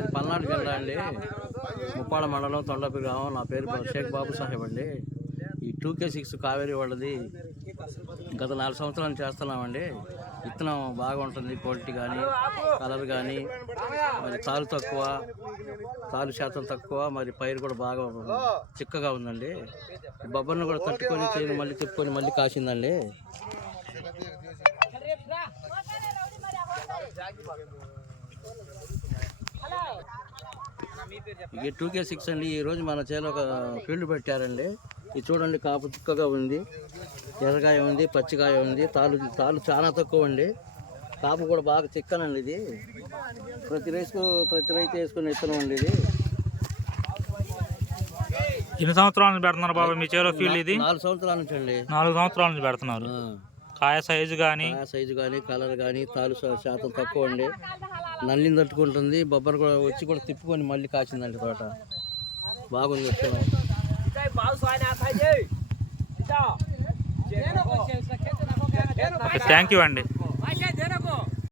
మాది పల్నాడు జిల్లా అండి, ముప్పాడ మండలం తొండపి గ్రామం. నా పేరు షేక్ బాబు సాహెబ్ అండి. ఈ 2K6 కావేరీ వాళ్ళది గత 4 సంవత్సరాలు చేస్తున్నామండి. విత్తనం బాగా ఉంటుంది, క్వాలిటీ కానీ కలర్ కానీ, మరి తాలు తక్కువ, తాలు శాతం తక్కువ, మరి పైరు కూడా బాగా చిక్కగా ఉందండి. బొబ్బర్ను కూడా తట్టుకొని చేను మళ్ళీ తిప్పుకొని మళ్ళీ కాసిందండి. ఇక 2K6 అండి. ఈరోజు మన చేలో ఒక ఫీల్డ్ పెట్టారండి. ఇది చూడండి, కాపు చుక్కగా ఉంది, ఎర్రకాయ ఉంది, పచ్చికాయ ఉంది, తాలు చాలా తక్కువ అండి. కాపు కూడా బాగా చిక్కనండి. ఇది ప్రతి రైతు వేసుకుని విత్తనం అండి. ఇది ఎన్ని సంవత్సరాల నుంచి పెడుతున్నారు బాబా మీ చేలో ఫీల్డ్? ఇది 4 సంవత్సరాల నుంచి అండి. 4 సంవత్సరాల నుంచి పెడుతున్నారు. కాయ సైజు కానీ కలర్ కానీ తాలు శాతం తక్కువ అండి. నల్లిని తట్టుకుంటుంది. బొబ్బర్ కూడా వచ్చి కూడా తిప్పుకొని మళ్ళీ కాసిందండి. తోట బాగుంది. థ్యాంక్ యూ అండి.